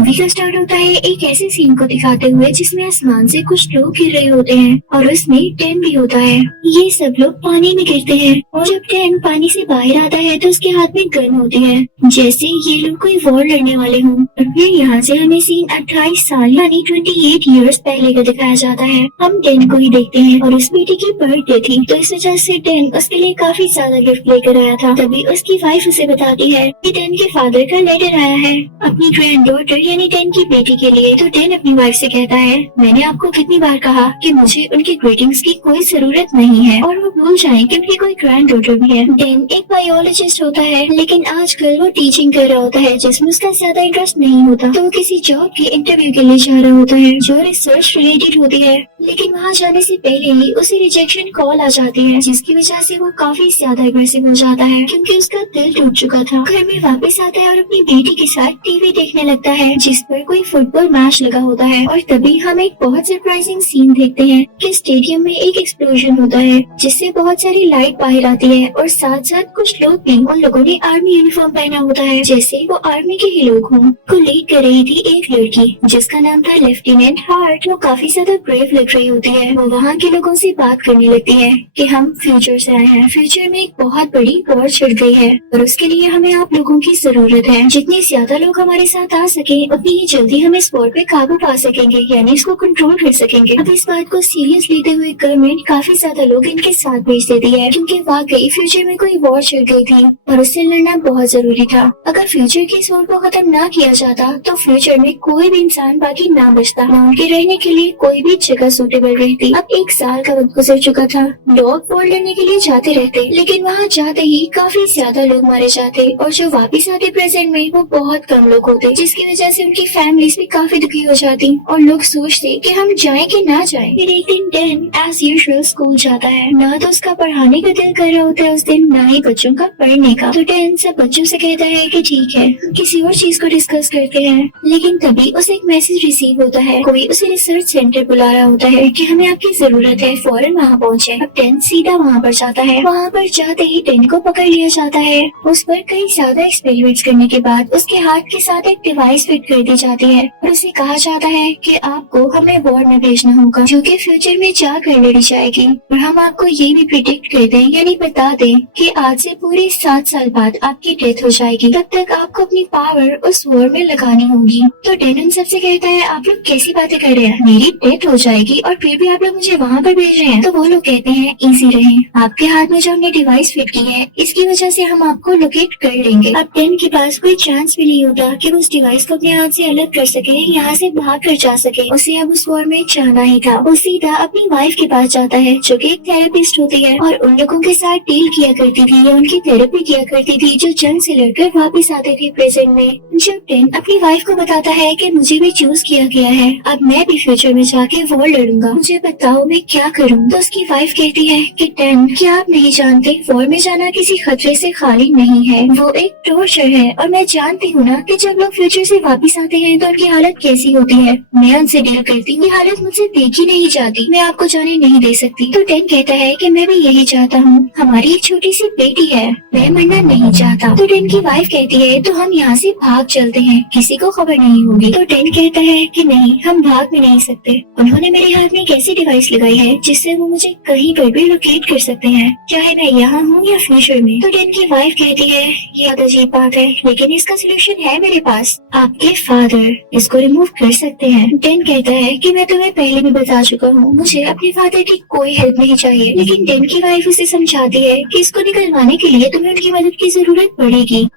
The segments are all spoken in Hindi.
मूवी का स्टार्ट होता है एक ऐसे सीन को दिखाते हुए जिसमें आसमान से कुछ लोग गिर रहे होते हैं और उसमें टेन भी होता है। ये सब लोग पानी में गिरते हैं और जब टेन पानी से बाहर आता है तो उसके हाथ में गन होती है, जैसे ये लोग कोई वॉर लड़ने वाले हों। और फिर यहाँ से हमें सीन 28 साल यानी 28 इयर्स पहले का दिखाया जाता है। हम टेन को ही देखते हैं और उस बेटी की बर्थडे थी तो इस वजह से टेन उसके लिए काफी ज्यादा गिफ्ट लेकर आया था। तभी उसकी वाइफ उसे बताती है कि टेन के फादर का लेटर आया है अपनी ग्रैंड डॉटर यानी टेन की बेटी के लिए। तो टेन अपनी वाइफ से कहता है, मैंने आपको कितनी बार कहा कि मुझे उनके ग्रीटिंग्स की कोई जरूरत नहीं है और वो भूल जाएं कि उनकी कोई ग्रैंड डॉटर भी है। टेन एक बायोलॉजिस्ट होता है लेकिन आजकल वो टीचिंग कर रहा होता है जिसमें उसका ज्यादा इंटरेस्ट नहीं होता। तो वो किसी जॉब के इंटरव्यू के लिए जा रहा होता है जो रिसर्च रिलेटेड होती है, लेकिन वहाँ जाने से पहले ही उसे रिजेक्शन कॉल आ जाती है जिसकी वजह से वो काफी ज्यादा एग्रेसिव हो जाता है क्योंकि उसका दिल टूट चुका था। घर में वापस आता है और अपनी बेटी के साथ टीवी देखने लगता है जिस पर कोई फुटबॉल मैच लगा होता है। और तभी हम एक बहुत सरप्राइजिंग सीन देखते हैं कि स्टेडियम में एक एक्सप्लोजन होता है जिससे बहुत सारी लाइट बाहर आती है और साथ साथ कुछ लोग भी, उन लोगों ने आर्मी यूनिफॉर्म पहना होता है जैसे वो आर्मी के ही लोग हों। को लीड कर रही थी एक लड़की जिसका नाम था लेफ्टिनेंट हार्ट। वो काफी ज्यादा ब्रेव लग रही होती है। वो वहाँ के लोगों से बात करने लगती है कि हम फ्यूचर से आए हैं, फ्यूचर में एक बहुत बड़ी वॉर छिड़ गई है और उसके लिए हमें आप लोगों की जरूरत है। जितने ज्यादा लोग हमारे साथ आ सके उतनी ही जल्दी हम इस वॉर पे काबू पा सकेंगे यानी इसको कंट्रोल कर सकेंगे। अब इस बात को सीरियस लेते हुए गवर्नमेंट काफी ज्यादा लोग इनके साथ भेज देती है क्योंकि वाकई फ्यूचर में कोई वॉर छिड़ गई थी और उससे लड़ना बहुत जरूरी था। अगर फ्यूचर की इस वॉर को खत्म ना किया जाता तो फ्यूचर में कोई भी इंसान बाकी ना बचता, ना उनके रहने के लिए कोई भी जगह सूटेबल रहती। अब 1 साल का वक्त गुजर चुका था। लोग वॉर लड़ने के लिए जाते रहते लेकिन वहाँ जाते ही काफी ज्यादा लोग मारे जाते और जो वापिस आते प्रेजेंट में वो बहुत कम लोग होते जिसकी वजह से उनकी फैमिलीज भी काफी दुखी हो जाती और लोग सोचते कि हम जाएं कि ना जाएं। फिर एक दिन टेन एज यूजुअल स्कूल जाता है। ना तो उसका पढ़ाने का दिल कर रहा होता है उस दिन, ना ही बच्चों का पढ़ने का। तो टेन सब बच्चों से कहता है कि ठीक है हम किसी और चीज को डिस्कस करते हैं। लेकिन तभी उसे एक मैसेज रिसीव होता है, कोई उसे रिसर्च सेंटर बुला रहा होता है कि हमें आपकी जरूरत है, फौरन वहाँ पहुँचे। अब टेन सीधा वहाँ पर जाता है। वहाँ पर जाते ही टेन को पकड़ लिया जाता है। उस पर कई ज्यादा एक्सपेरिमेंट्स करने के बाद उसके हाथ के साथ एक डिवाइस फिट कर दी जाती है और उसे कहा जाता है कि आपको हमें वॉर में भेजना होगा जो कि फ्यूचर में जाकर लड़ी जाएगी। और हम आपको ये भी प्रिडिक्ट कर दें यानी बता दें कि आज से पूरे 7 साल बाद आपकी डेथ हो जाएगी। तब तक आपको अपनी पावर उस वॉर में लगानी होगी। तो टेन उन सबसे कहता है, आप लोग कैसी बातें कर रहे हैं, मेरी डेथ हो जाएगी और फिर भी आप लोग मुझे वहाँ पर भेज रहे हैं। तो वो लोग कहते हैं इजी रहे, आपके हाथ में जो हमने डिवाइस फिट की है इसकी वजह से हम आपको लोकेट कर लेंगे। अब टेन के पास कोई चांस भी नहीं होता कि वो उस डिवाइस को अपने हाथ से अलग कर सके, यहाँ से भाग कर जा सके। उसे अब उस वॉर में जाना ही था। वो सीधा अपनी वाइफ के पास जाता है जो कि एक थेरेपिस्ट होती है और उन लोगों के साथ डील किया करती थी या उनकी थेरेपी किया करती थी जो जंग से लड़कर वापस आते थे प्रेजेंट में। जब टेन अपनी वाइफ को बताता है कि मुझे भी चूज किया गया है, अब मैं भी फ्यूचर में जाके वॉर लड़ूंगा, मुझे बताओ मैं क्या करूँ। तो उसकी वाइफ कहती है कि टेन क्या आप नहीं जानते वॉर में जाना किसी खतरे से खाली नहीं है, वो एक टॉर्चर है। और मैं जानती हूँ ना कि जब लोग फ्यूचर से वापस आते हैं तो उनकी हालत कैसी होती है। मैं उनसे डील करती हूँ, हालत मुझसे देखी नहीं जाती, मैं आपको जाने नहीं दे सकती। तो टेन कहता है कि मैं भी यही चाहता हूँ, हमारी एक छोटी सी बेटी है, मैं मरना नहीं चाहता। तो टेन की वाइफ कहती है तो हम यहाँ से भाग चलते हैं, किसी को खबर नहीं होगी। तो टेन कहता है कि नहीं हम भाग भी नहीं सकते, उन्होंने मेरे हाथ में एक ऐसी डिवाइस लगाई है जिससे वो मुझे कहीं पर भी लोकेट कर सकते हैं, चाहे मैं यहाँ हूँ या फ्यूचर में। तो टेन की वाइफ कहती है ये अजीब बात है लेकिन इसका सोल्यूशन है मेरे पास, आपके फादर इसको रिमूव कर सकते हैं। टेन कहता है कि मैं तुम्हें पहले भी बता चुका हूँ, मुझे अपने फादर की कोई हेल्प नहीं चाहिए। लेकिन टेन की वाइफ उसे समझाती है कि इसको निकलवाने के लिए तुम्हें उनकी मदद की जरूरत पड़ेगी।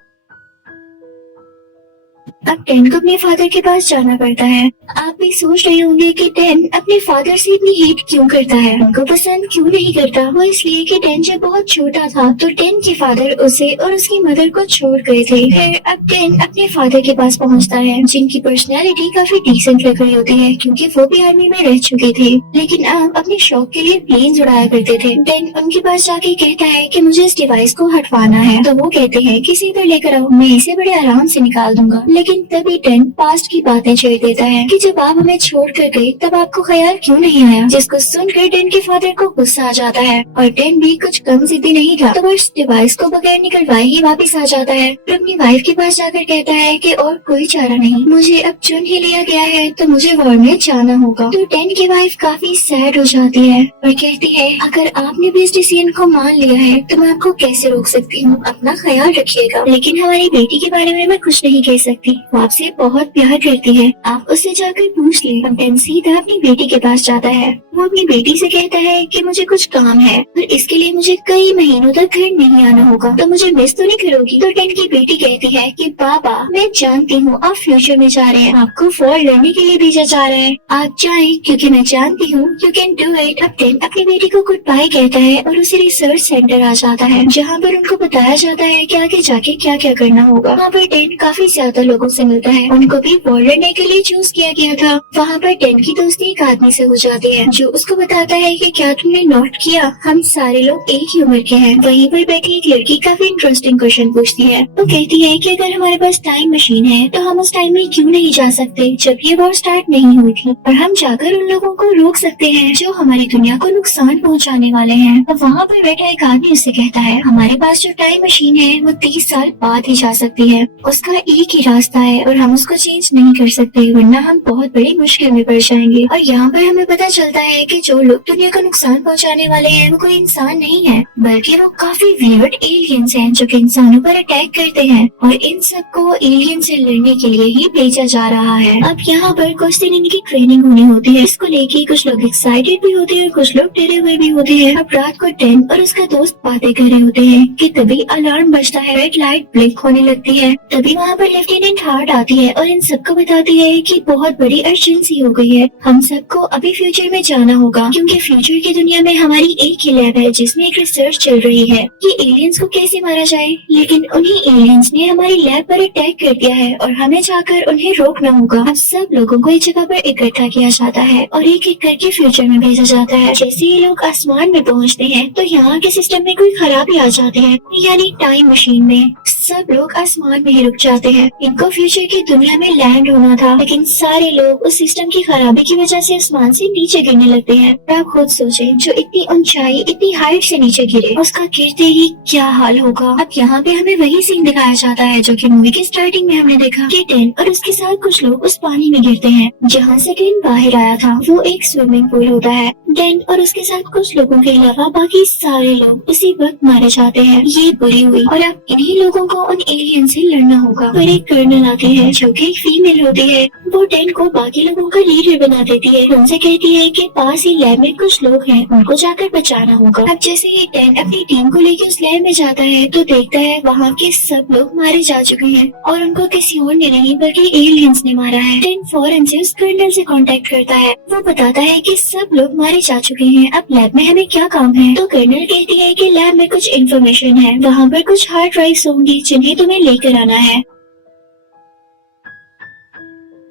अब टेन को अपने फादर के पास जाना पड़ता है। आप भी सोच रहे होंगे कि टेन अपने फादर से इतनी हेट क्यों करता है, उनको पसंद क्यों नहीं करता। वो इसलिए कि टेन जब बहुत छोटा था तो टेन के फादर उसे और उसकी मदर को छोड़ गए थे। फिर अब टेन अपने फादर के पास पहुंचता है जिनकी पर्सनैलिटी काफी डिसेंट लग रही होती है क्योंकि वो भी आर्मी में रह चुके थे लेकिन अब अपने शौक के लिए प्लेन्स उड़ाया करते थे। टेन उनके पास जाके कहता है कि मुझे इस डिवाइस को हटवाना है। तो वो कहते हैं कि इसे इधर लेकर आओ, मैं इसे बड़े आराम से निकाल दूंगा। लेकिन लेकिन तभी टेन पास्ट की बातें छेड़ देता है कि जब आप हमें छोड़ कर गए तब आपको ख्याल क्यों नहीं आया, जिसको सुनकर टेन के फादर को गुस्सा आ जाता है और टेन भी कुछ कम जिद्दी नहीं था, तो वो इस डिवाइस को बगैर निकलवाए ही वापस आ जाता है और अपनी वाइफ के पास जाकर कहता है कि और कोई चारा नहीं, मुझे अब चुन ही लिया गया है तो मुझे वॉर में जाना होगा। तो टेन की वाइफ काफी सैड हो जाती है और कहती है अगर आपने भी इस डिसीजन को मान लिया है तो मैं आपको कैसे रोक सकती हूँ, अपना ख्याल रखिएगा। लेकिन हमारी बेटी के बारे में मैं कुछ नहीं कह सकती, वो आपसे बहुत प्यार करती है, आप उससे जाकर पूछ ले। टेन सीधा अपनी बेटी के पास जाता है। वो अपनी बेटी से कहता है कि मुझे कुछ काम है और इसके लिए मुझे कई महीनों तक घर नहीं आना होगा, तो मुझे मिस तो नहीं करोगी। तो टेन की बेटी कहती है कि पापा मैं जानती हूँ आप फ्यूचर में जा रहे हैं, आपको फॉर लड़ने के लिए भेजा जा रहा है, आप जाएं क्योंकि मैं जानती हूँ यू कैन डू इट। अब टेन अपनी बेटी को गुड बाय कहता है और उसे रिसर्च सेंटर आ जाता है जहाँ पर उनको बताया जाता है कि आगे जाके क्या क्या करना होगा। वहाँ पर टेन काफी ज्यादा लोगों से मिलता है, उनको भी वॉर लड़ने के लिए चूज किया गया था। वहाँ पर टेन की दोस्ती एक आदमी से हो जाती है जो उसको बताता है कि क्या तुमने नोट किया हम सारे लोग एक ही उम्र के हैं। वहीं पर बैठी एक लड़की काफी इंटरेस्टिंग क्वेश्चन पूछती है। वो कहती है कि अगर हमारे पास टाइम मशीन है तो हम उस टाइम में क्यों नहीं जा सकते जब ये वॉर स्टार्ट नहीं हुई थी, और हम जाकर उन लोगों को रोक सकते हैं जो हमारी दुनिया को नुकसान पहुँचाने वाले हैं। तो वहाँ पर बैठा एक आदमी उससे कहता है हमारे पास जो टाइम मशीन है वो 30 साल बाद ही जा सकती है, उसका एक ही रास्ता है और हम उसको चेंज नहीं कर सकते वरना हम बहुत बड़ी मुश्किल में पड़ जाएंगे। और यहाँ पर हमें पता चलता है कि जो लोग दुनिया को नुकसान पहुँचाने वाले हैं वो कोई इंसान नहीं है बल्कि वो काफी वियर्ड एलियंस हैं जो कि इंसानों पर अटैक करते हैं और इन सबको एलियन से लड़ने के लिए ही भेजा जा रहा है। अब यहाँ पर कुछ दिन इनकी ट्रेनिंग होनी होती है, इसको लेके कुछ लोग एक्साइटेड भी होते हैं और कुछ लोग डरे हुए भी होते हैं। अब रात को टेन और उसका दोस्त बातें कर रहे होते हैं कि तभी अलार्म बजता है, रेड लाइट ब्लिंक होने लगती है। तभी वहाँ पर लेफ्टिनेंट हार्ट आती है और इन सबको बताती है कि बहुत बड़ी अर्जेंसी हो गई है, हम सबको अभी फ्यूचर में जाना होगा क्योंकि फ्यूचर की दुनिया में हमारी एक ही लैब है जिसमें एक रिसर्च चल रही है कि एलियंस को कैसे मारा जाए। लेकिन उन्हीं एलियंस ने हमारी लैब पर अटैक कर दिया है और हमें जाकर उन्हें रोकना होगा। अब सब लोगों को एक जगह पर इकट्ठा किया जाता है और एक एक करके फ्यूचर में भेजा जाता है। जैसे ये लोग आसमान में पहुँचते हैं तो यहाँ के सिस्टम में कोई खराबी आ जाती है, यानी टाइम मशीन में सब लोग आसमान में ही रुक जाते हैं। इनको फ्यूचर की दुनिया में लैंड होना था लेकिन सारे लोग उस सिस्टम की खराबी की वजह से आसमान से नीचे गिरने लगते हैं। आप खुद सोचें जो इतनी ऊंचाई इतनी हाइट से नीचे गिरे उसका गिरते ही क्या हाल होगा। अब यहाँ पे हमें वही सीन दिखाया जाता है जो कि मूवी के स्टार्टिंग में हमने देखा कि टेन और उसके साथ कुछ लोग उस पानी में गिरते हैं जहाँ से टेन बाहर आया था। वो एक स्विमिंग पूल होता है। टेन और उसके साथ कुछ लोगों के अलावा बाकी सारे लोग उसी वक्त मारे जाते हैं। ये बुरी हुई और अब इन्हीं लोगों को उन एलियन से लड़ना होगा। पर एक कर्नल आती है जो कि फीमेल होती है, वो टेन को बाकी लोगों का लीडर बना देती है। उनसे कहती है कि पास ही लैब में कुछ लोग हैं, उनको जाकर बचाना होगा। अब जैसे ही टेन अपनी टीम को लेकर उस लैब में जाता है तो देखता है वहाँ के सब लोग मारे जा चुके हैं और उनको किसी और ने नहीं बल्कि एलियंस ने मारा है। टेन फौरन से उस कर्नल से कांटेक्ट करता है। वो बताता है कि सब लोग मारे जा चुके हैं, अब लैब में हमें क्या काम है। तो कर्नल कहती है कि लैब में कुछ इन्फॉर्मेशन है, वहाँ पर कुछ हार्ड ड्राइव्स होंगी जिन्हें तुम्हें लेकर आना है।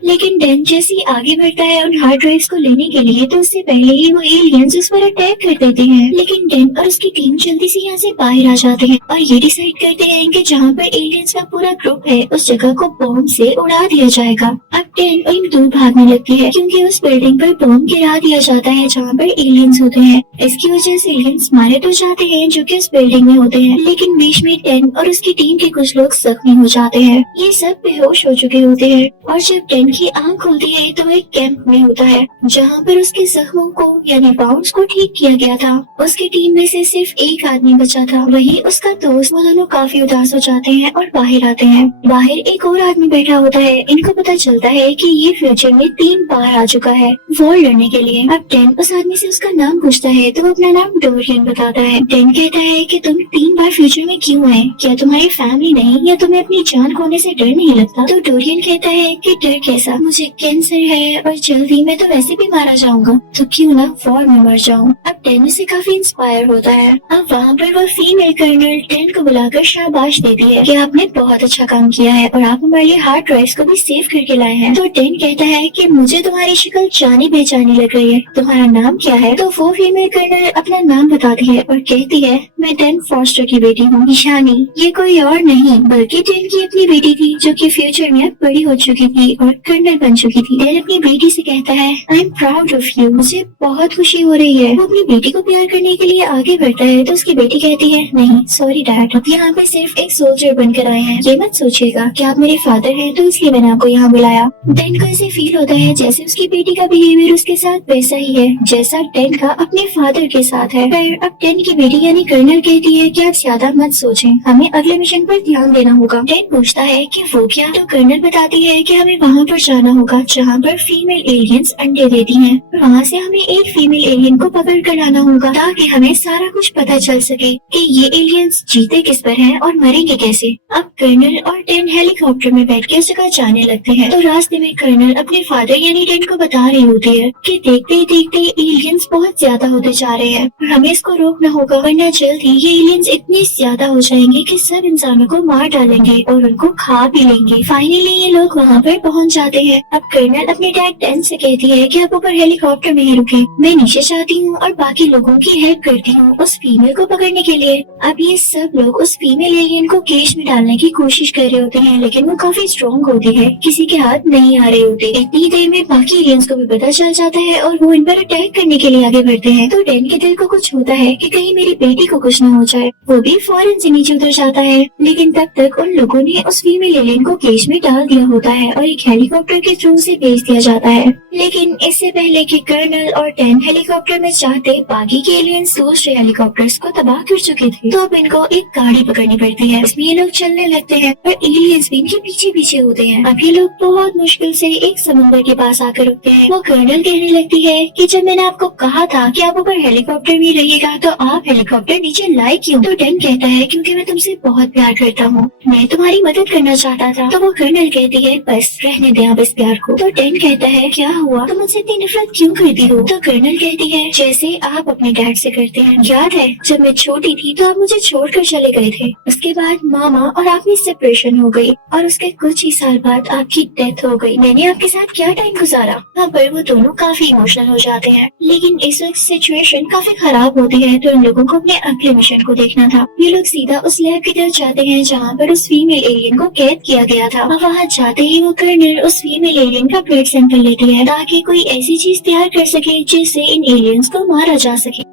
लेकिन टेन जैसे ही आगे बढ़ता है उन हार्ड ड्राइव्स को लेने के लिए तो उससे पहले ही वो एलियंस उस पर अटैक कर देते हैं। लेकिन टेन और उसकी टीम जल्दी से यहाँ से बाहर आ जाते हैं और ये डिसाइड करते हैं कि जहाँ पर एलियंस का पूरा ग्रुप है उस जगह को बॉम्ब से उड़ा दिया जाएगा। अब टेन और दूर भागने लगती है क्योंकि उस बिल्डिंग पर बॉम्ब गिरा दिया जाता है जहाँ पर एलियंस होते हैं। इसकी वजह से एलियंस मारे तो जाते हैं जो कि उस बिल्डिंग में होते हैं, लेकिन बीच में टेन और उसकी टीम के कुछ लोग जख्मी हो जाते हैं। ये सब बेहोश हो चुके होते हैं और जब टेन की आंख खुलती है तो एक कैंप में होता है जहाँ पर उसके जख्मों को यानी बाउंड्स को ठीक किया गया था। उसकी टीम में से सिर्फ एक आदमी बचा था, वही उसका दोस्त। वो दोनों काफी उदास हो जाते हैं और बाहर आते हैं। बाहर एक और आदमी बैठा होता है। इनको पता चलता है कि ये फ्यूचर में 3 बार आ चुका है वॉर लड़ने के लिए। अब टेन उस आदमी से उसका नाम पूछता है तो वो अपना नाम डोरियन बताता है। टेन कहता है कि तुम 3 बार फ्यूचर में क्यों आए, क्या तुम्हारी फैमिली नहीं या तुम्हें अपनी जान खोने से डर नहीं लगता। तो डोरियन कहता है कि डर कैसे ऐसा, मुझे कैंसर है और जल्दी मैं तो वैसे भी मारा जाऊंगा, तो क्यों ना वॉर में मर जाऊं। अब टेन से काफी इंस्पायर होता है। अब वहाँ पर वो फीमेल कर्नल टेन को बुलाकर शाबाश देती है कि आपने बहुत अच्छा काम किया है और आप हमारे लिए हार्ड ड्राइव्स को भी सेव करके लाए हैं। तो टेन कहता है कि मुझे तुम्हारी शक्ल जानी बेचानी लग रही है, तुम्हारा नाम क्या है? तो वो फीमेल कर्नल अपना नाम बताती है और कहती है मैं टेन फॉस्टर की बेटी हूँ ईशानी। ये कोई और नहीं बल्कि टेन की अपनी बेटी थी जो कि फ्यूचर में बड़ी हो चुकी थी और कर्नल बन चुकी थी। टेन अपनी बेटी से कहता है I am proud of you, मुझे बहुत खुशी हो रही है। वो अपनी बेटी को प्यार करने के लिए आगे बढ़ता है तो उसकी बेटी कहती है नहीं सॉरी डैड, आप यहाँ पे सिर्फ एक सोल्जर बनकर आए हैं, ये मत सोचिएगा कि आप मेरे फादर हैं तो इसलिए मैंने आपको यहाँ बुलाया। टेन को ऐसे फील होता है जैसे उसकी बेटी का बिहेवियर उसके साथ वैसा ही है जैसा टेन का अपने फादर के साथ है। पर अब टेन की बेटी यानी कर्नल कहती है कि आप ज्यादा मत सोचें, हमें अगले मिशन पर ध्यान देना होगा। टेन पूछता है कि वो क्या? तो कर्नल बताती है कि हमें वहाँ पर जाना होगा जहाँ पर फीमेल एलियंस अंडे देती हैं। वहाँ से हमें एक फीमेल एलियन को पकड़ कर लाना होगा ताकि हमें सारा कुछ पता चल सके कि ये एलियंस जीते किस पर हैं और मरेंगे कैसे। अब कर्नल और टेन हेलीकॉप्टर में बैठ के उस जगह जाने लगते हैं। तो रास्ते में कर्नल अपने फादर यानी टेन को बता रही होती है कि देखते ही देखते एलियंस बहुत ज्यादा होते जा रहे हैं और हमें इसको रोकना होगा वरना जल्द ही ये एलियंस इतने ज्यादा हो जाएंगे कि सब इंसानों को मार डालेंगे और उनको खा भी लेंगे। फाइनली ये लोग वहाँ पर पहुँच जाते हैं। अब कर्नल अपने डैड टेन से कहती है कि आप ऊपर हेलीकॉप्टर में ही रुके, मैं नीचे जाती हूँ और बाकी लोगों की हेल्प करती हूँ उस फीमेल को पकड़ने के लिए। अब ये सब लोग उस फीमेल एलियन को केज में डालने की कोशिश कर रहे होते हैं लेकिन वो काफी स्ट्रॉन्ग होती है, किसी के हाथ नहीं आ रहे होते। इतनी देर में बाकी एलियंस को भी पता चल जाता है और वो इन पर अटैक करने के लिए आगे बढ़ते हैं। तो टेन के दिल को कुछ होता है कि कहीं मेरी बेटी को कुछ न हो जाए, वो भी फौरन से नीचे उतर जाता है। लेकिन तब तक उन लोगों ने उस फीमेल एलियन को केज में डाल दिया होता है और एक हेलीकॉप्टर के थ्रू से भेज दिया जाता है। लेकिन इससे पहले कि कर्नल और टेन हेलीकॉप्टर में जाते बाकी के एलियंस दूसरे हेलीकॉप्टर्स को तबाह कर चुके थे। तो अब इनको एक गाड़ी पकड़नी पड़ती है, इसमें ये लोग चलने लगते हैं और एलियंस भी इनके पीछे पीछे होते हैं। अब ये लोग बहुत मुश्किल से एक समुद्र के पास आकर रुकते हैं। वो कर्नल कहने लगती है कि जब मैंने आपको कहा था कि आप ऊपर हेलीकॉप्टर में रहिएगा तो आप हेलीकॉप्टर नीचे लाए क्यों? तो टेन कहता है क्योंकि मैं तुमसे बहुत प्यार करता हूँ, मैं तुम्हारी मदद करना चाहता था। तो वो कर्नल कहती है बस रहने दे आप इस प्यार को। तो टेन कहता है क्या हुआ, तुम मुझसे इतनी नफरत क्यों करती हो? तो कर्नल कहती है जैसे आप अपने डैड से करते हैं, याद है जब मैं छोटी थी तो आप मुझे छोड़कर चले गए थे, उसके बाद मामा और आप में सेपरेशन हो गई और उसके कुछ ही साल बाद आपकी डेथ हो गई। मैंने आपके साथ क्या टाइम गुजारा। यहाँ पर वो दोनों काफी इमोशनल हो जाते हैं। लेकिन इस वक्त सिचुएशन काफी खराब होती है तो इन लोगों को अपने अगले मिशन को देखना था। ये लोग सीधा उस लैब की तरफ जाते हैं जहाँ पर उस फीमेल एलियन को कैद किया गया था और वहाँ जाते ही वो कर्नल उस फीमेल एलियन का ब्लड सैंपल लेती है ताकि कोई ऐसी चीज तैयार कर सके जिससे इन एलियंस को मारा जा सके।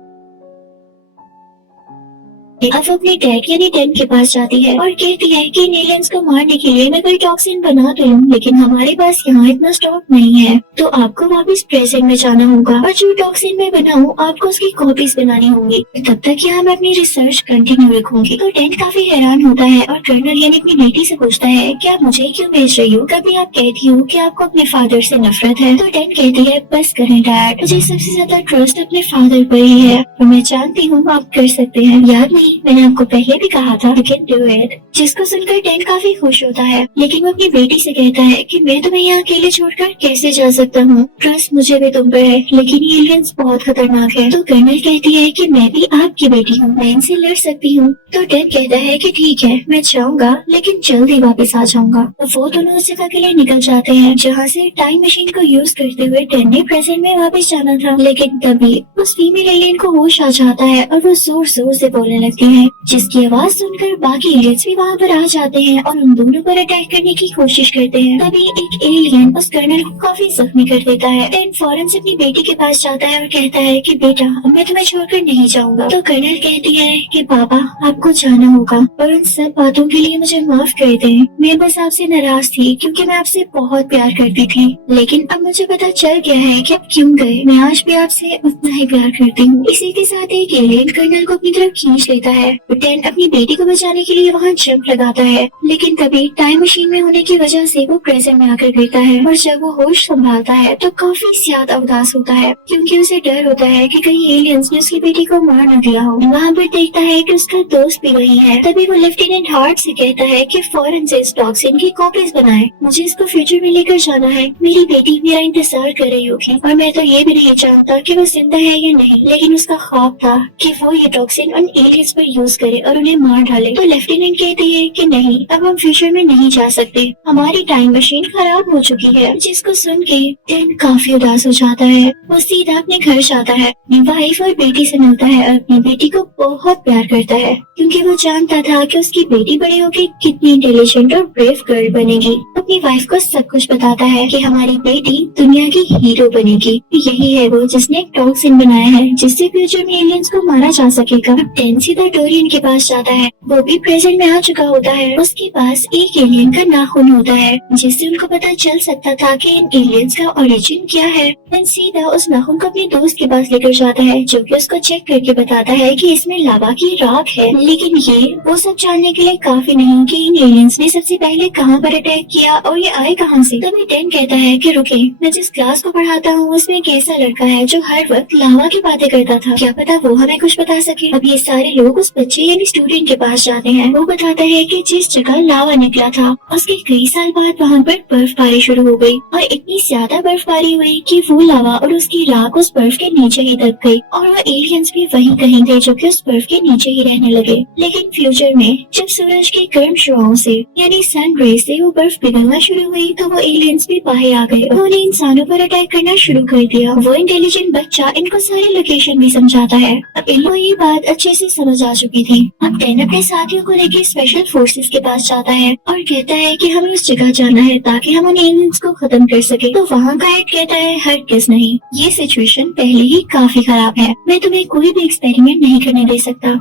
अब वो अपने डैड यानी टेन के पास जाती है और कहती है कि इन एलियंस को मारने के लिए मैं कोई टॉक्सिन बना तो लूं लेकिन हमारे पास यहाँ इतना स्टॉक नहीं है तो आपको वापस प्रेजेंट में जाना होगा और जो टॉक्सिन मैं बनाऊं आपको उसकी कॉपीज बनानी होंगी। तब तक यहाँ मैं अपनी रिसर्च कंटिन्यू रखूंगी। तो टेन काफी हैरान होता है और कर्नल यानी अपनी बेटी से पूछता है कि आप मुझे क्यों भेज रही हो? कभी आप कहती हो कि आपको अपने फादर से नफरत है। तो टेन कहती है बस करें डैड, मुझे सबसे ज्यादा ट्रस्ट अपने फादर पर ही है और मैं जानती हूँ आप कर सकते हैं। याद नहीं मैंने आपको पहले भी कहा था यू कैन डू इट। जिसको सुनकर टेन काफी खुश होता है लेकिन वो अपनी बेटी से कहता है कि मैं तुम्हें यहाँ अकेले छोड़कर कैसे जा सकता हूँ, ट्रस्ट मुझे भी तुम पर है लेकिन ये एलियंस बहुत खतरनाक है। तो कर्नल कहती है कि मैं भी आपकी बेटी हूँ, मैं इनसे लड़ सकती हूँ। तो टेन कहता है कि ठीक है मैं जाऊंगा लेकिन जल्दी वापस आ जाऊंगा। तो वो दोनों उस जगह के लिए निकल जाते हैं जहाँ से टाइम मशीन को यूज करते हुए टेन ने प्रेजेंट में वापस जाना था। लेकिन तभी उस फीमेल एलियन को होश आ जाता है और वो जोर जोर से बोलने लगती है जिसकी आवाज सुनकर बाकी एलियंस भी वहाँ पर आ जाते हैं और उन दोनों पर अटैक करने की कोशिश करते हैं। तभी एक एलियन उस कर्नल को काफी जख्मी कर देता है। टेन फौरन से अपनी बेटी के पास जाता है और कहता है कि बेटा मैं तुम्हें छोड़कर नहीं जाऊंगा। तो कर्नल कहती है कि पापा आपको जाना होगा और उन सब बातों के लिए मुझे माफ कर दें, मैं बस आपसे नाराज थी क्योंकि मैं आपसे बहुत प्यार करती थी लेकिन अब मुझे पता चल गया है कि आप क्यों गए। मैं आज भी आपसे उतना ही प्यार करती हूँ। इसी के साथ एक एलियन कर्नल को अपनी तरफ खींच लेता होता है। टेन अपनी बेटी को बचाने के लिए वहाँ जंप लगाता है, लेकिन तभी टाइम मशीन में होने की वजह से वो प्रेजेंट में आकर गिरता है और जब वो होश संभालता है तो काफी ज्यादा उदास होता है, क्योंकि उसे डर होता है कि कहीं एलियंस ने उसकी बेटी को मार न दिया हो। वहाँ पर देखता है कि उसका दोस्त भी वही है। तभी वो लेफ्टिनेंट हार्ट से कहता है कि फौरन से इस टॉक्सिन की कॉपीज बनाए, मुझे इसको फ्यूचर में लेकर जाना है। मेरी बेटी मेरा इंतजार कर रही होगी और मैं तो ये भी नहीं जानता कि वो जिंदा है या नहीं, लेकिन उसका ख्वाब था कि वो ये टॉक्सिन उन एलियंस पर यूज करे और उन्हें मार डाले। तो लेफ्टिनेंट कहती है कि नहीं, अब हम फ्यूचर में नहीं जा सकते, हमारी टाइम मशीन खराब हो चुकी है। जिसको सुन के टेन काफी उदास हो जाता है। वो सीधा अपने घर जाता है, अपनी वाइफ और बेटी से मिलता है और अपनी बेटी को बहुत प्यार करता है, क्योंकि वो जानता था कि उसकी बेटी बड़ी होकर कितनी इंटेलिजेंट और ब्रेव गर्ल बनेगी। अपनी वाइफ को सब कुछ बताता है कि हमारी बेटी दुनिया की हीरो बनेगी। यही है वो जिसने एक टॉक्सिन बनाया है जिससे फ्यूचर में एलियंस को मारा जा सकेगा। टेन सीधा डोरियन के पास जाता है, वो भी प्रेजेंट में आ चुका होता है। उसके पास एक एलियन का नाखून होता है जिससे उनको पता चल सकता था कि इन एलियंस का ओरिजिन क्या है। टेन सीधा उस नाखून को अपने दोस्त के पास लेकर जाता है, जो कि उसको चेक करके बताता है कि इसमें लावा की राख है। लेकिन ये वो सब जानने के लिए काफी नहीं कि इन एलियंस ने सबसे पहले कहाँ पर अटैक किया और ये आए कहाँ से। तभी टेन कहता है कि रुके, मैं जिस क्लास को पढ़ाता हूँ उसमें एक ऐसा लड़का है जो हर वक्त लावा की बातें करता था, क्या पता वो हमें कुछ बता सके। अब ये सारे लोग उस बच्चे यानी स्टूडेंट के पास जाते हैं। वो बताता है कि जिस जगह लावा निकला था उसके कई साल बाद वहाँ पर बर्फबारी शुरू हो गई और इतनी ज्यादा बर्फबारी हुई कि वो लावा और उसकी राख उस बर्फ के नीचे ही दब गई और वो एलियंस भी वहीं कहीं थे जो कि उस बर्फ के नीचे ही रहने लगे। लेकिन फ्यूचर में जब सूरज की गर्म शुआओं से यानी सन रे से वो बर्फ पिघलना शुरू हुई तो वो एलियंस भी बाहर आ गए। उन्होंने इंसानों पर अटैक करना शुरू कर दिया। वो इंटेलिजेंट बच्चा इनको सारी लोकेशन भी समझाता है। अब इनको ये बात अच्छे से समझ आ चुकी थी। अब टेन अपने साथियों को लेकर स्पेशल फोर्सेस के पास जाता है और कहता है कि हमें उस जगह जाना है ताकि हम उन एलियंस को खत्म कर सके। तो वहाँ का हेड कहता है हरगिज़ नहीं, ये सिचुएशन पहले ही काफी खराब है, मैं तुम्हें कोई भी एक्सपेरिमेंट नहीं करने दे सकता।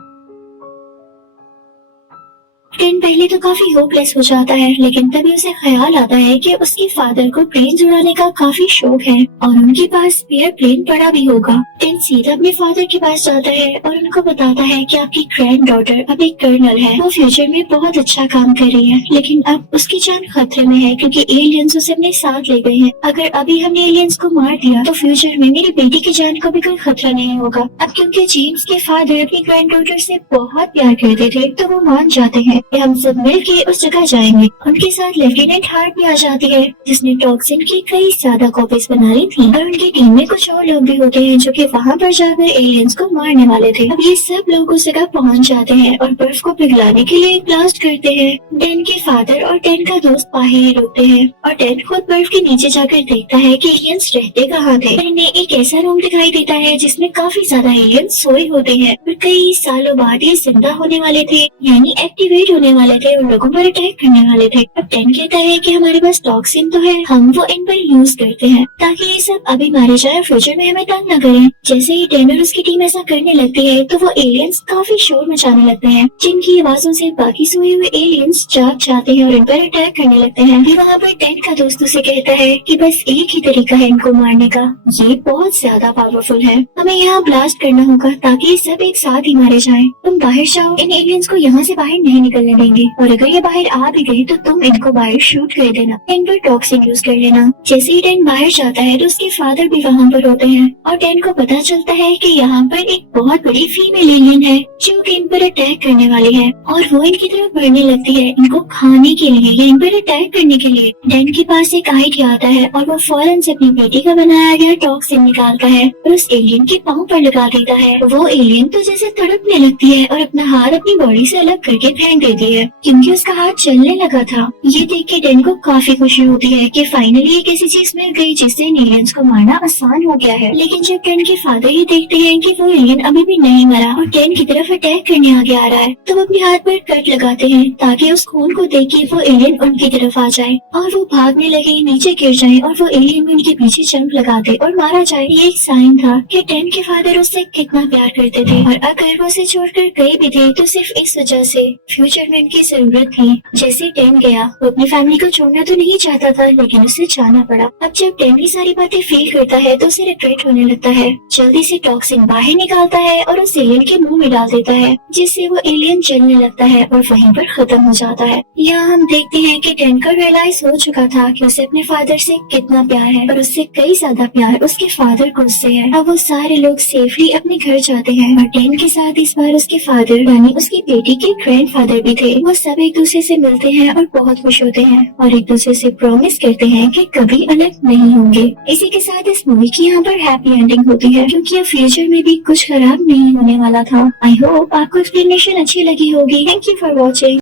टेन पहले तो काफी होपलेस हो जाता है, लेकिन तभी उसे ख्याल आता है कि उसके फादर को प्लेन उड़ाने का काफी शौक है और उनके पास स्पेयर प्लेन पड़ा भी होगा। टेन सीधा अपने फादर के पास जाता है और उनको बताता है कि आपकी ग्रैंड डॉटर अब एक कर्नल है, वो फ्यूचर में बहुत अच्छा काम कर रही है, लेकिन अब उसकी जान खतरे में है क्योंकि एलियंस उसे अपने साथ ले गए हैं। अगर अभी हमने एलियंस को मार दिया तो फ्यूचर में मेरी बेटी की जान को भी कोई खतरा नहीं होगा। अब क्योंकि जेम्स के फादर अपनी ग्रैंड डॉटर से बहुत प्यार करते थे तो वो मान जाते हैं कि हम सब मिलके उस जगह जाएंगे। उनके साथ लेफ्टिनेंट हार्ट भी आ जाती है जिसने टॉक्सिन की कई ज्यादा कॉपीज बना ली थी और उनकी टीम में कुछ और लोग भी होते हैं जो कि वहाँ पर जाकर एलियंस को मारने वाले थे। अब ये सब लोग उस जगह पहुँच जाते हैं और बर्फ को पिघलाने के लिए ब्लास्ट करते हैं। टेन के फादर और टेन का दोस्त बाहर ही रुकते हैं और टेन खुद बर्फ के नीचे जाकर देखता है कि एलियंस रहते कहाँ थे। इन्हें एक ऐसा रूम दिखाई देता है जिसमें काफी ज्यादा एलियंस सोए होते हैं और कई सालों बाद ये जिंदा होने वाले थे यानी एक्टिवेट होने वाले थे, उन लोगों पर अटैक करने वाले थे। अब टेन कहता है कि हमारे पास टॉक्सिन तो है, हम वो इन पर यूज करते हैं ताकि ये सब अभी मारे जाए, फ्यूचर में हमें तंग न करें। जैसे ही टेन और उसकी टीम ऐसा करने लगती है तो वो एलियंस काफी शोर मचाने लगते हैं, जिनकी आवाजों से बाकी सोए हुए एलियंस जाग जाते हैं और इन पर अटैक करने लगते हैं। फिर वहाँ पर टेन का दोस्त उसे कहता है कि बस एक ही तरीका है इनको मारने का, ये बहुत ज्यादा पावरफुल है, हमें यहाँ ब्लास्ट करना होगा ताकि सब एक साथ ही मारे जाएं। तुम बाहर जाओ, इन एलियंस को यहाँ से बाहर नहीं निकलने देंगे और अगर ये बाहर आ भी गए तो तुम इनको बाहर शूट कर देना, इन पर टॉक्सिन यूज कर लेना। जैसे ही टेन बाहर जाता है तो उसके फादर भी वहाँ पर होते हैं और टेन को पता चलता है कि यहाँ पर एक बहुत बड़ी फीमेल एलियन है जो कि इन पर अटैक करने वाली है और वो इनकी तरफ बढ़ने लगती है इनको खाने के लिए या इन पर अटैक करने के लिए। टेन के पास एक आइडिया आता है और वो फौरन से अपनी बेटी का बनाया गया टॉक्सिन निकालता है और उस एलियन के पाँव पर लगा देता है। वो एलियन तो जैसे तड़पने लगती है और अपना हाथ अपनी बॉडी से अलग करके फेंक देती है क्योंकि उसका हाथ चलने लगा था। ये देख के टेन को काफी खुशी होती है कि फाइनली एक ऐसी चीज मिल गई जिससे इन एलियंस को मारना आसान हो गया है। लेकिन जब टेन के फादर ये देखते हैं कि वो एलियन अभी भी नहीं मरा और टेन की तरफ अटैक करने आगे आ रहा है तो वो अपने हाथ पर कट लगाते हैं ताकि उस खून को देख के वो एलियन उनकी तरफ आ जाए और वो भागने लगे, नीचे गिर जाए और वो एलियन भी उनके पीछे जंप लगा दे और मारा जाए। ये एक साइन था कि टेन के फादर उससे कितना प्यार करते थे और अगर वो उसे छोड़कर गए भी थे तो सिर्फ इस वजह से फ्यूचर फ्यूचर में उनकी जरूरत थी। जैसे 10 गया, वो अपनी फैमिली को छोड़ना तो नहीं चाहता था, लेकिन उसे जाना पड़ा। अब जब 10 ये सारी बातें फील करता है तो उसे रिग्रेट होने लगता है। जल्दी से टॉक्सिन बाहर निकालता है और उस एलियन के मुंह में डाल देता है, जिससे वो एलियन जलने लगता है और वहीं पर खत्म हो जाता है। यहाँ हम देखते हैं कि 10 को रियलाइज हो चुका था कि उसे अपने फादर से कितना प्यार है, और उससे कई ज्यादा प्यार उसके फादर को उससे है। अब वो सारे लोग सेफली अपने घर जाते हैं और 10 के साथ इस बार उसके फादर यानी उसकी बेटी के ग्रैंडफादर भी थे। वो सब एक दूसरे से मिलते हैं और बहुत खुश होते हैं और एक दूसरे से प्रॉमिस करते हैं कि कभी अलग नहीं होंगे। इसी के साथ इस मूवी की यहाँ पर हैप्पी एंडिंग होती है, क्योंकि अब फ्यूचर में भी कुछ खराब नहीं होने वाला था। आई होप आपको एक्सप्लेनेशन अच्छी लगी होगी। Thank you for watching.